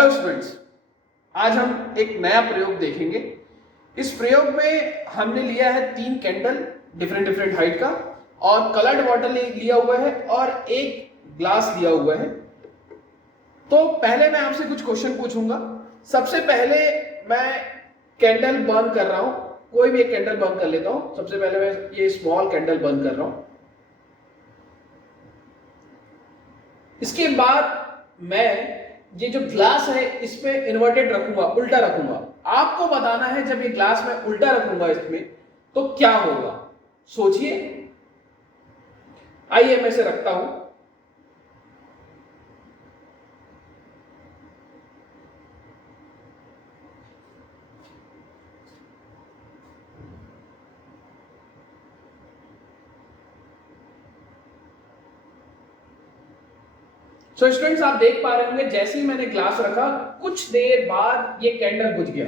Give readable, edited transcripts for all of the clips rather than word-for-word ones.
Hello students, आज हम एक नया प्रयोग देखेंगे। इस प्रयोग में हमने लिया है 3 कैंडल डिफरेंट डिफरेंट हाइट का और कलर्ड वाटर लिया हुआ है और एक ग्लास लिया हुआ है। तो पहले मैं आपसे कुछ क्वेश्चन पूछूंगा। सबसे पहले मैं कैंडल बर्न कर रहा हूं, कोई भी एक कैंडल बर्न कर लेता हूं। सबसे पहले मैं ये स्मॉल कैंडल बर्न कर रहा हूं। इसके बाद मैं ये जो ग्लास है इस पे इन्वर्टेड रखूंगा, उल्टा रखूंगा। आपको बताना है जब ये ग्लास में उल्टा रखूंगा इसमें तो क्या होगा। सोचिए। आइए मैं इसे रखता हूं। सो स्टूडेंट्स, आप देख पा रहे होंगे जैसे ही मैंने ग्लास रखा कुछ देर बाद ये कैंडल बुझ गया।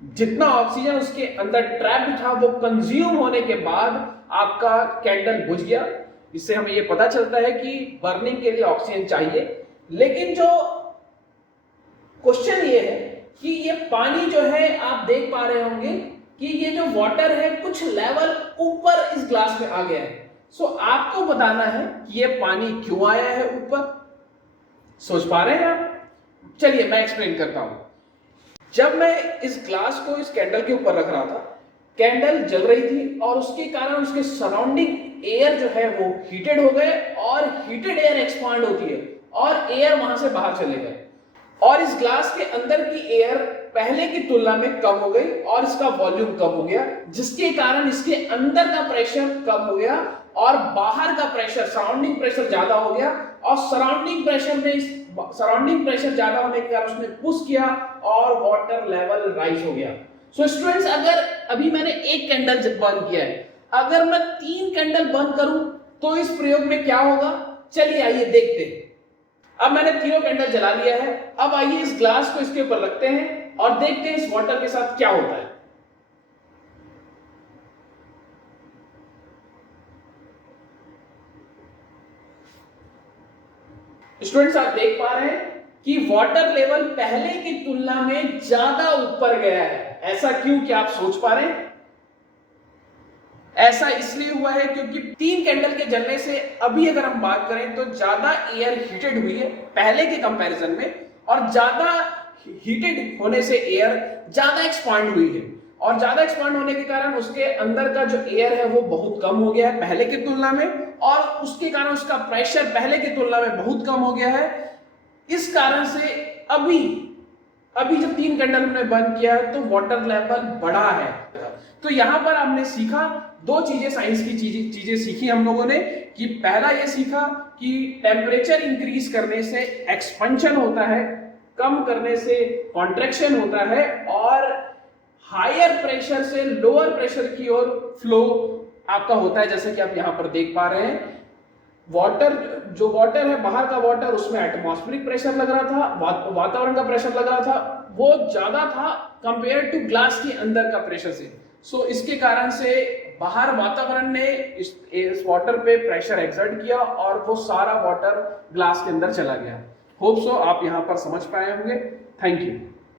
जितना ऑक्सीजन उसके अंदर ट्रैप्ड था वो कंज्यूम होने के बाद आपका कैंडल बुझ गया। इससे हमें ये पता चलता है कि बर्निंग के लिए ऑक्सीजन चाहिए। लेकिन जो क्वेश्चन ये है कि ये पानी जो है, आप देख पा रहे होंगे कि ये जो वाटर है कुछ लेवल ऊपर इस ग्लास में आ गया है। सो आपको बताना है कि ये पानी क्यों आया है ऊपर। सोच पा रहे हैं आप? चलिए मैं एक्सप्लेन करता हूं। जब मैं इस ग्लास को इस कैंडल के ऊपर रख रहा था, कैंडल जल रही थी और उसके कारण उसके सराउंडिंग एयर जो है वो हीटेड हो गए और हीटेड एयर एक्सपांड होती है और एयर वहां से बाहर चले गए और इस ग्लास के अंदर की एयर पहले की तुलना में कम हो गई और इसका वॉल्यूम कम हो गया, जिसके कारण इसके अंदर का प्रेशर कम हो गया और बाहर का प्रेशर, सराउंडिंग प्रेशर ज्यादा हो गया और सराउंडिंग प्रेशर ज्यादा होने के कारण उसने पुश किया और वाटर लेवल राइज हो गया। सो स्टूडेंट्स, अगर अभी मैंने एक कैंडल बर्न किया है, अगर मैं 3 कैंडल बर्न करूं तो इस प्रयोग में क्या होगा। चलिए आइए देखते हैं। अब मैंने तीनों कैंडल जला लिया है। अब आइए इस ग्लास को इसके ऊपर रखते हैं और देखते हैं इस वाटर के साथ क्या होता है। स्टूडेंट्स, आप देख पा रहे हैं कि वाटर लेवल पहले की तुलना में ज्यादा ऊपर गया है। ऐसा क्यों, क्या आप सोच पा रहे हैं? ऐसा इसलिए हुआ है क्योंकि 3 कैंडल के जलने से अभी अगर हम बात करें तो ज्यादा एयर हीटेड हुई है पहले के कंपैरिजन में और ज्यादा हीटेड होने से एयर ज्यादा एक्सपांड हुई है और ज्यादा एक्सपांड होने के कारण उसके अंदर का जो एयर है वो बहुत कम हो गया है पहले की तुलना में और उसके कारण उसका प्रेशर पहले की तुलना में बहुत कम हो गया है। इस कारण से अभी जब 3 कैंडल हमने बंद किया है तो वाटर लेवल बढ़ा है। तो यहां पर हमने सीखा 2 चीजें, साइंस की चीजें सीखी हम लोगों ने कि पहला ये सीखा कि टेम्परेचर इंक्रीज करने से एक्सपेंशन होता है, कम करने से कॉन्ट्रैक्शन होता है और हायर प्रेशर से लोअर प्रेशर की ओर फ्लो आपका होता है। जैसे कि आप यहां पर देख पा रहे हैं, जो वाटर है बाहर का वाटर, उसमें एटमॉस्फेरिक प्रेशर लग रहा था, वातावरण का प्रेशर लग रहा था, वो ज्यादा था कंपेयर टू ग्लास के अंदर का प्रेशर से। सो इसके कारण से बाहर वातावरण ने इस वाटर पे प्रेशर एक्सर्ट किया और वो सारा वाटर ग्लास के अंदर चला गया। होप सो आप यहां पर समझ पाए होंगे। Thank you.